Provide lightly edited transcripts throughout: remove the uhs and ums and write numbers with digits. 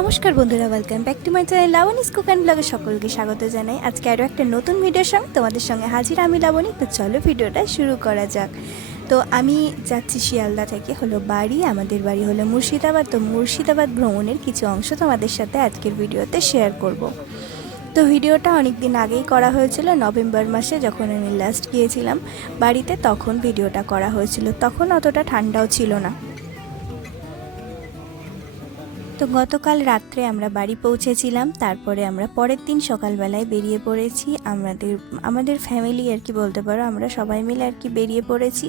নমস্কার বন্ধুরা, welcome back to my channel Labani's cook and ব্লগে সকলকে স্বাগত জানাই। আজকে আরও একটা নতুন ভিডিওর সঙ্গে তোমাদের সঙ্গে হাজির আমি লাবণী। তো চলো ভিডিওটা শুরু করা যাক। তো আমি যাচ্ছি শিয়ালদা থেকে হলো বাড়ি, আমাদের বাড়ি হলো মুর্শিদাবাদ। তো মুর্শিদাবাদ ভ্রমণের কিছু অংশ তোমাদের সাথে আজকের ভিডিওতে শেয়ার করব। তো ভিডিওটা অনেক দিন আগেই করা হয়েছিল, নভেম্বর মাসে যখন আমি লাস্ট গিয়েছিলাম বাড়িতে, তখন ভিডিওটা করা হয়েছিল। তখন অতটা ঠান্ডাও ছিল না। তো গতকাল রাত্রে আমরা বাড়ি পৌঁছেছিলাম, তারপরে আমরা পরের দিন সকালবেলায় বেরিয়ে পড়েছি। আমাদের ফ্যামিলি আর কি বলতে পারো, আমরা সবাই মিলে আর কি বেরিয়ে পড়েছি।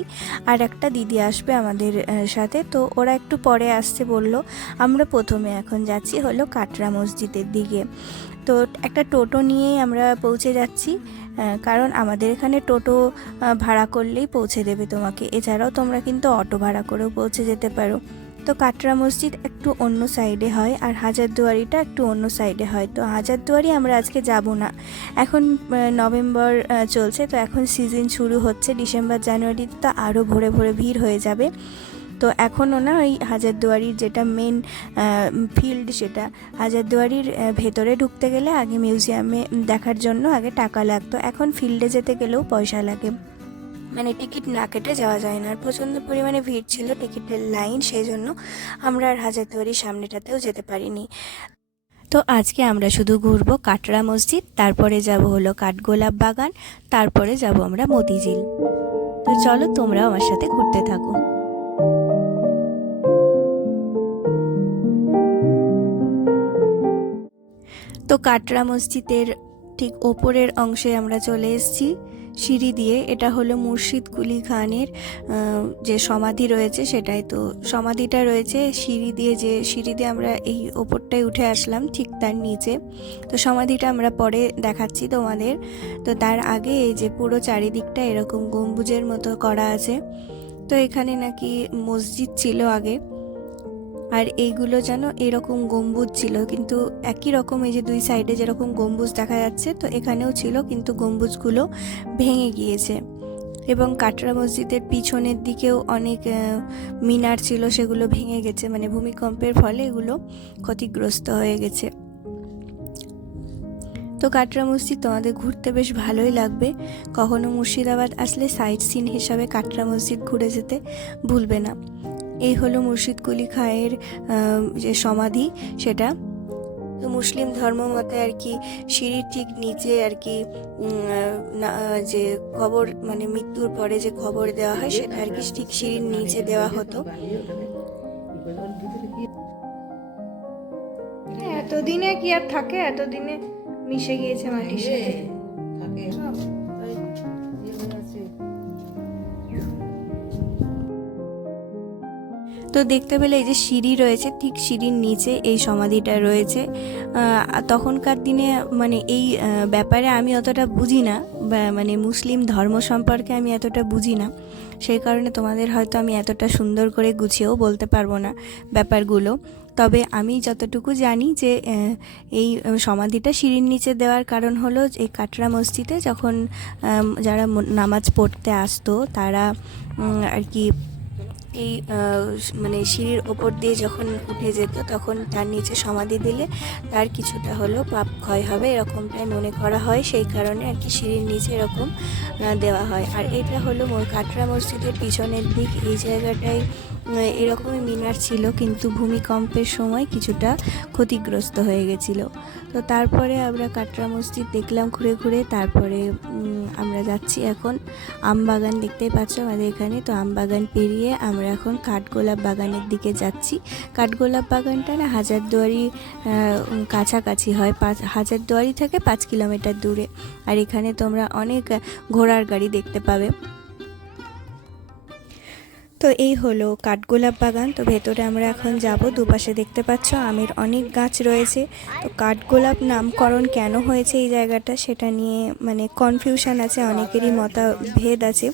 আর একটা দিদি আসবে আমাদের সাথে, তো ওরা একটু পরে আসছে বলল। আমরা প্রথমে এখন যাচ্ছি হলো কাটরা মসজিদের দিকে। তো একটা টোটো নিয়েই আমরা পৌঁছে যাচ্ছি, কারণ আমাদের এখানে টোটো ভাড়া করলেই পৌঁছে দেবে তোমাকে। এছাড়াও তোমরা কিন্তু অটো ভাড়া করেও পৌঁছে যেতে পারো। তো কাটরা মসজিদ একটু অন্য সাইডে হয়, আর হাজারদুয়ারিটা একটু অন্য সাইডে হয়। তো হাজারদুয়ারি আমরা আজকে যাব না, এখন নভেম্বর চলছে, তো এখন সিজন শুরু হচ্ছে। ডিসেম্বর জানুয়ারিতে তো আরও ভোরে ভোরে ভিড় হয়ে যাবে। তো এখনও না ওই হাজারদুয়ারির যেটা মেন ফিল্ড, সেটা হাজারদুয়ারির ভেতরে ঢুকতে গেলে আগে মিউজিয়ামে দেখার জন্য আগে টাকা লাগতো, এখন ফিল্ডে যেতে গেলেও পয়সা লাগে, মানে টিকিট না কেটে যাওয়া যায় না। আর প্রচণ্ড পরিমাণে ভিড় ছিল, টিকিটের লাইন, সেই জন্য আমরা আর হাজারদুয়ারির সামনেটাতেও যেতে পারিনি। তো আজকে আমরা শুধু ঘুরবো কাটরা মসজিদ, তারপরে যাব হলো কাঠগোলাপ বাগান, তারপরে যাব আমরা মতিঝিল। তো চলো তোমরাও আমার সাথে ঘুরতে থাকো। তো কাটরা মসজিদের ঠিক ওপরের অংশে আমরা চলে এসেছি সিঁড়ি দিয়ে। এটা হলো মুর্শিদ কুলি খানের যে সমাধি রয়েছে সেটাই। তো সমাধিটা রয়েছে সিঁড়ি দিয়ে, যে সিঁড়ি দিয়ে আমরা এই ওপরটায় উঠে আসলাম ঠিক তার নিচে। তো সমাধিটা আমরা পরে দেখাচ্ছি তোমাদের। তো তার আগে এই যে পুরো চারিদিকটা এরকম গম্বুজের মতো করা আছে। তো এখানে নাকি মসজিদ ছিল আগে, আর এইগুলো যেন এরকম গম্বুজ ছিল, কিন্তু একই রকম এই যে দুই সাইডে যেরকম গম্বুজ দেখা যাচ্ছে, তো এখানেও ছিল, কিন্তু গম্বুজগুলো ভেঙে গিয়েছে। এবং কাটরা মসজিদের পিছনের দিকেও অনেক মিনার ছিল, সেগুলো ভেঙে গেছে, মানে ভূমিকম্পের ফলে এগুলো ক্ষতিগ্রস্ত হয়ে গেছে। তো কাটরা মসজিদ তোমাদের ঘুরতে বেশ ভালোই লাগবে। কখনো মুর্শিদাবাদ আসলে সাইট সিন হিসাবে কাটরা মসজিদ ঘুরে যেতে ভুলবে না। এই হলো মুর্শিদ কুলি খাঁয়ের যে সমাধি সেটা। তো মুসলিম ধর্ম মতে আর কি সিঁড়ির ঠিক নিচে আর কি যে খবর, মানে মৃত্যুর পরে যে খবর দেওয়া হয় সেটা আর কি ঠিক সিঁড়ির নিচে দেওয়া হতো। এতদিনে কি আর থাকে, এতদিনে মিশে গিয়েছে মাটির সাথে। তো দেখতে পেলে এই যে সিঁড়ি রয়েছে, ঠিক সিঁড়ির নিচে এই সমাধিটা রয়েছে। তখনকার দিনে মানে এই ব্যাপারে আমি অতটা বুঝি না, মানে মুসলিম ধর্ম সম্পর্কে আমি এতটা বুঝি না, সেই কারণে তোমাদের হয়তো আমি এতটা সুন্দর করে গুছিয়েও বলতে পারবো না ব্যাপারগুলো। তবে আমি যতটুকু জানি যে এই সমাধিটা সিঁড়ির নিচে দেওয়ার কারণ হলো এই কাটরা মসজিদে যখন যারা নামাজ পড়তে আসতো তারা আর কি এই মানে সিঁড়ির ওপর দিয়ে যখন উঠে যেত, তখন তার নিচে সমাধি দিলে তার কিছুটা হলেও পাপ ক্ষয় হবে, এরকমটাই মনে করা হয়। সেই কারণে আর কি সিঁড়ির নিচে এরকম দেওয়া হয়। আর এটা হলো কাটরা মসজিদের পিছনের দিক, এই জায়গাটায় এরকমই মিনার ছিল, কিন্তু ভূমিকম্পের সময় কিছুটা ক্ষতিগ্রস্ত হয়ে গেছিলো। তো তারপরে আমরা কাটরা মসজিদ দেখলাম ঘুরে ঘুরে। তারপরে আমরা যাচ্ছি এখন আমবাগান, দেখতেই পাচ্ছ আমাদের এখানে। তো আমবাগান পেরিয়ে আমরা এখন কাঠগোলাপ বাগানের দিকে যাচ্ছি। কাঠগোলাপ বাগানটা না হাজারদুয়ারি কাছাকাছি হয়, হাজারদুয়ারি থেকে 5 কিলোমিটার দূরে। আর এখানে তোমরা অনেক ঘোড়ার গাড়ি দেখতে পাবে। তো এই হলো কাঠগোলাপ বাগান। তো ভেতরে আমরা এখন যাব। দুপাশে দেখতে পাচ্ছ আমের অনেক গাছ রয়েছে। তো কাঠগোলাপ নামকরণ কেন হয়েছে এই জায়গাটা, সেটা নিয়ে মানে কনফিউশন আছে, অনেকেরই মতভেদ আছে।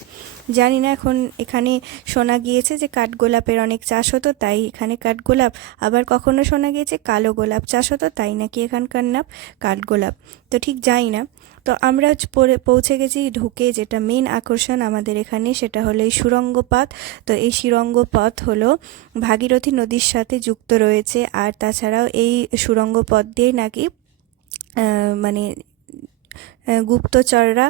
জানি না, এখন এখানে শোনা গিয়েছে যে কাঠগোলাপের অনেক চাষ হতো, তাই এখানে কাঠগোলাপ। আবার কখনো শোনা গিয়েছে কালো গোলাপ চাষ হতো, তাই নাকি এখানকার নাম কাঠগোলাপ। তো ঠিক জানি না। তো আমরা পৌঁছে গেছি, ঢুকে যেটা মেন আকর্ষণ আমাদের এখানে সেটা হলো এই সুড়ঙ্গ পথ। তো এই সুড়ঙ্গ পথ হলো ভাগীরথী নদীর সাথে যুক্ত রয়েছে। আর তাছাড়াও এই সুড়ঙ্গ পথ দিয়ে নাকি মানে গুপ্তচররা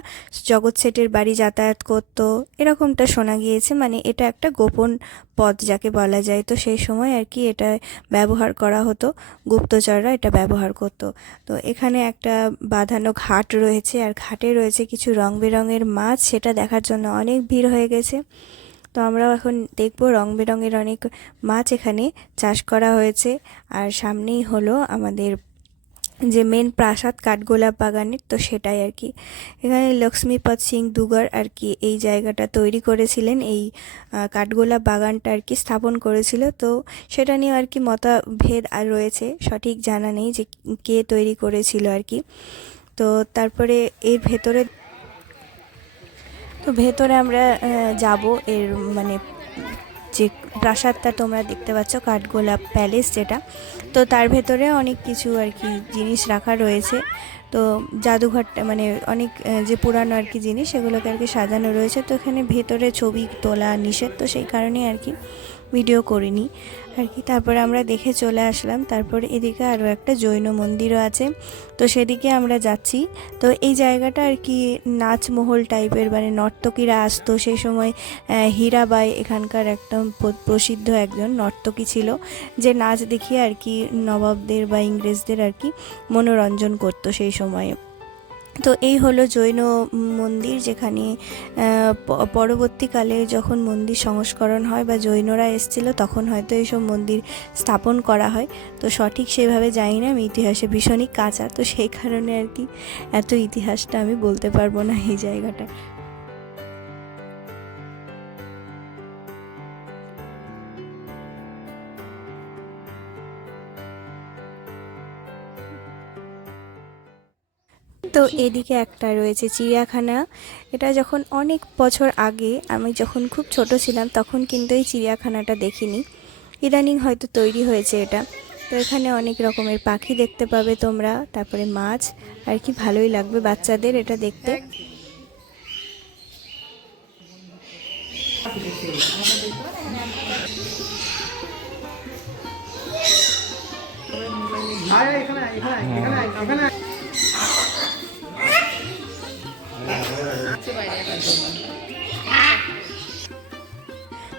জগৎ শেঠের বাড়ি যাতায়াত করতো, এরকমটা শোনা গিয়েছে। মানে এটা একটা গোপন পথ যাকে বলা যায়। তো সেই সময় আর কি এটা ব্যবহার করা হতো, গুপ্তচররা এটা ব্যবহার করতো। তো এখানে একটা বাঁধানো ঘাট রয়েছে, আর ঘাটে রয়েছে কিছু রং বেরঙের মাছ, সেটা দেখার জন্য অনেক ভিড় হয়ে গেছে। তো আমরাও এখন দেখব রং বেরঙের অনেক মাছ এখানে চাষ করা হয়েছে। আর সামনেই হলো আমাদের যে মেন প্রাসাদ কাঠগোলাপ বাগানের, তো সেটাই আর কি। এখানে লক্ষ্মীপদ সিং দুগার আর কি এই জায়গাটা তৈরি করেছিলেন, এই কাঠগোলাপ বাগানটা আর কি স্থাপন করেছিল। তো সেটা নিয়ে আর কি মতভেদ আর রয়েছে, সঠিক জানা নেই যে কে তৈরি করেছিল আর কি। তো তারপরে এর ভেতরে আমরা যাব। এর মানে যে প্রাসাদটা তোমরা দেখতে পাচ্ছ কাঠগোলাপ প্যালেস যেটা, তো তার ভেতরে অনেক কিছু আর কি জিনিস রাখা রয়েছে। তো জাদুঘরটা মানে অনেক যে পুরানো আর কি জিনিস সেগুলোকে আর কি সাজানো রয়েছে। তো এখানে ভেতরে ছবি তোলা নিষেধ, তো সেই কারণেই আর কি ভিডিও করিনি আর কি। তারপরে আমরা দেখে চলে আসলাম। তারপরে এদিকে আরও একটা জৈন মন্দিরও আছে, তো সেদিকে আমরা যাচ্ছি। তো এই জায়গাটা আর কি নাচমহল টাইপের, মানে নর্তকীরা আসতো সেই সময়। হীরাবাই এখানকার একদম প্রসিদ্ধ একজন নর্তকী ছিল, যে নাচ দেখিয়ে আর কি নবাবদের বা ইংরেজদের আর কি মনোরঞ্জন করতো সেই সময়ে। তো এই হলো জৈন মন্দির, যেখানে পরবর্তীকালে যখন মন্দির সংস্করণ হয় বা জৈনরা এসেছিল তখন হয়তো এইসব মন্দির স্থাপন করা হয়। তো সঠিক সেভাবে জানি না, আমি ইতিহাসে ভীষণই কাঁচা, তো সেই কারণে আর কি এত ইতিহাসটা আমি বলতে পারবো না এই জায়গাটা। তো এদিকে একটা রয়েছে চিড়িয়াখানা। এটা যখন অনেক বছর আগে, আমি যখন খুব ছোট ছিলাম তখন কিন্তু এই চিড়িয়াখানাটা দেখিনি, ইদানিং হয়তো তৈরি হয়েছে এটা। তো এখানে অনেক রকমের পাখি দেখতে পাবে তোমরা, তারপরে মাছ আর কি, ভালোই লাগবে বাচ্চাদের এটা দেখতে।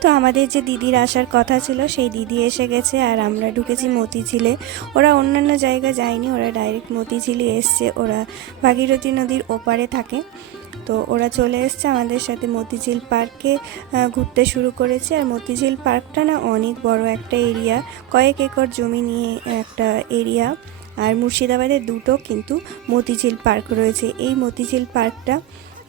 তো আমাদের যে দিদির আসার কথা ছিল সেই দিদি এসে গেছে, আর আমরা ঢুকেছি মতিঝিলে। ওরা অন্যান্য জায়গা যায়নি, ওরা ডাইরেক্ট মতিঝিলে এসছে। ওরা ভাগীরথী নদীর ওপারে থাকে, তো ওরা চলে এসছে আমাদের সাথে মতিঝিল পার্কে ঘুরতে শুরু করেছে। আর মতিঝিল পার্কটা না অনেক বড় একটা এরিয়া, কয়েক একর জমি নিয়ে একটা এরিয়া। আর মুর্শিদাবাদের দুটো কিন্তু মতিঝিল পার্ক রয়েছে। এই মতিঝিল পার্কটা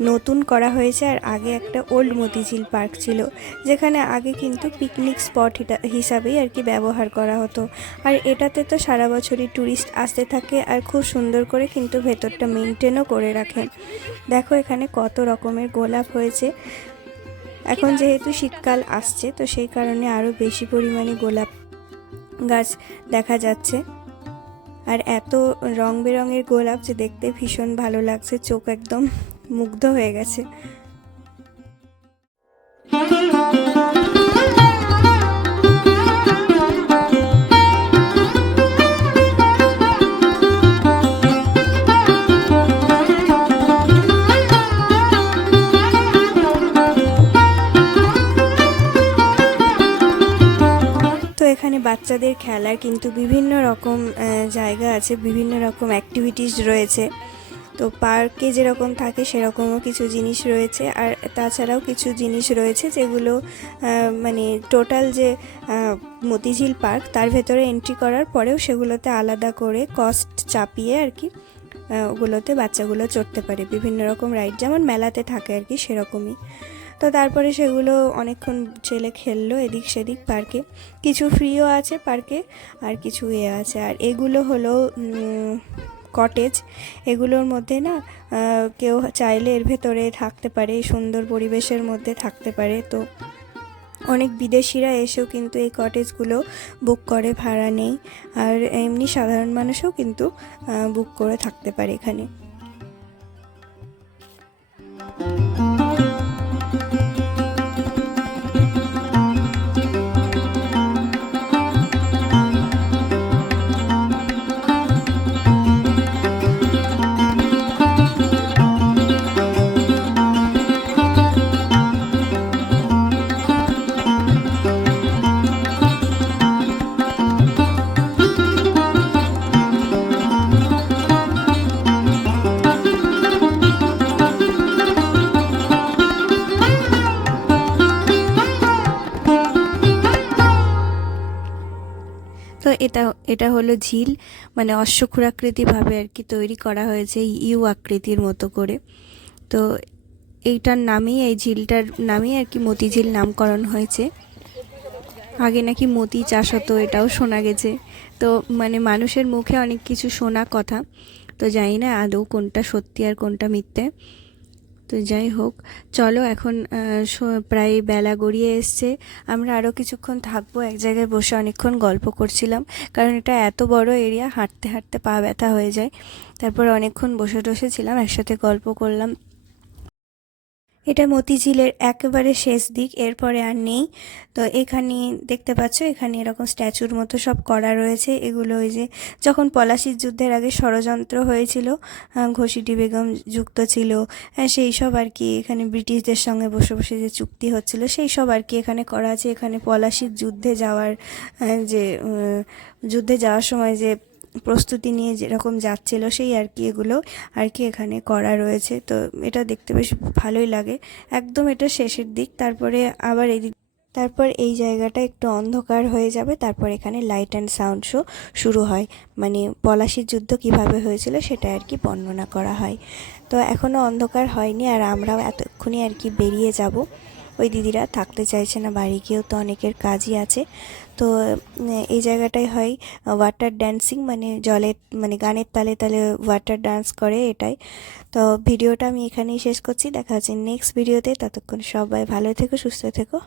নতুন করা হয়েছে, আর আগে একটা ওল্ড মতিঝিল পার্ক ছিল, যেখানে আগে কিন্তু পিকনিক স্পট হিসাবেই আর কি ব্যবহার করা হতো। আর এটাতে তো সারা বছরই ট্যুরিস্ট আসতে থাকে, আর খুব সুন্দর করে কিন্তু ভেতরটা মেনটেনও করে রাখে। দেখো এখানে কত রকমের গোলাপ হয়েছে। এখন যেহেতু শীতকাল আসছে, তো সেই কারণে আরও বেশি পরিমাণে গোলাপ গাছ দেখা যাচ্ছে। আর এত রং বেরঙের গোলাপ যে দেখতে ভীষণ ভালো লাগছে, চোখ একদম মুগ্ধ হয়ে গেছে। তো এখানে বাচ্চাদের খেলার কিন্তু বিভিন্ন রকম জায়গা আছে, বিভিন্ন রকম অ্যাক্টিভিটিস রয়েছে। তো পার্কে যেরকম থাকে সেরকমও কিছু জিনিস রয়েছে, আর তাছাড়াও কিছু জিনিস রয়েছে যেগুলো মানে টোটাল যে মতিঝিল পার্ক তার ভেতরে এন্ট্রি করার পরেও সেগুলোতে আলাদা করে কস্ট চাপিয়ে আর কি ওগুলোতে বাচ্চাগুলো চড়তে পারে, বিভিন্ন রকম রাইড যেমন মেলাতে থাকে আর কি সেরকমই। তো তারপরে সেগুলো অনেকক্ষণ ছেলে খেললো এদিক সেদিক পার্কে, কিছু ফ্রিও আছে পার্কে আর কিছু আছে। আর এগুলো হলো কটেজ, এগুলোর মধ্যে না কেউ চাইলে এর ভেতরে থাকতে পারে, সুন্দর পরিবেশের মধ্যে থাকতে পারে। তো অনেক বিদেশিরা এসেও কিন্তু এই কটেজগুলো বুক করে, ভাড়া নেই। আর এমনি সাধারণ মানুষও কিন্তু বুক করে থাকতে পারে এখানে। তো এটা এটা হলো ঝিল, মানে অশ্বক্ষুরাকৃতিভাবে আর কি তৈরি করা হয়েছে, ইউ আকৃতির মতো করে। তো এইটার নামেই, এই ঝিলটার নামেই আর কি মতিঝিল নামকরণ হয়েছে। আগে নাকি মতি চাষ হতো, এটাও শোনা গেছে। তো মানে মানুষের মুখে অনেক কিছু শোনা কথা, তো জানি না আদৌ কোনটা সত্যি আর কোনটা মিথ্যে। তো যাই হোক, চলো এখন প্রায় বেলা গড়িয়ে এসছে, আমরা আরও কিছুক্ষণ থাকবো এক জায়গায় বসে অনেকক্ষণ গল্প করছিলাম, কারণ এটা এত বড় এরিয়া, হাঁটতে হাঁটতে পা ব্যথা হয়ে যায়। তারপর অনেকক্ষণ বসে টসেছিলাম, একসাথে গল্প করলাম। এটা মতিঝিলের একেবারে শেষ দিক, এরপরে আর নেই। তো এখানে দেখতে পাচ্ছ, এখানে এরকম স্ট্যাচুর মতো সব করা রয়েছে। এগুলো ওই যে যখন পলাশির যুদ্ধের আগে ষড়যন্ত্র হয়েছিল, ঘসিটি বেগম যুক্ত ছিল, সেই সব আর কি, এখানে ব্রিটিশদের সঙ্গে বসে বসে যে চুক্তি হচ্ছিল সেই সব আর কি এখানে করা আছে। এখানে পলাশির যুদ্ধে যাওয়ার যে যুদ্ধে যাওয়ার সময় যে প্রস্তুতি নিয়ে যেরকম যাচ্ছিল সেই আর কি, এগুলো আর কি এখানে করা রয়েছে। তো এটা দেখতে বেশ ভালোই লাগে। একদম এটা শেষের দিক, তারপরে আবার তারপর এই জায়গাটা একটু অন্ধকার হয়ে যাবে, তারপর এখানে লাইট অ্যান্ড সাউন্ড শো শুরু হয়, মানে পলাশির যুদ্ধ কিভাবে হয়েছিল সেটা আর কি বর্ণনা করা হয়। তো এখনও অন্ধকার হয়নি, আর আমরাও এতক্ষণে আর কি বেরিয়ে যাব। ওই দিদিরা থাকতে চাইছে না, বাড়ি গিয়েও তো অনেকের কাজই আছে। তো এই জায়গাটায় হয় ওয়াটার ড্যান্সিং, মানে জলের, মানে গানের তালে তালে ওয়াটার ডান্স করে এটাই। তো ভিডিওটা আমি এখানেই শেষ করছি, দেখা হচ্ছে নেক্সট ভিডিওতে। ততক্ষণ সবাই ভালো থেকো, সুস্থ থেকো,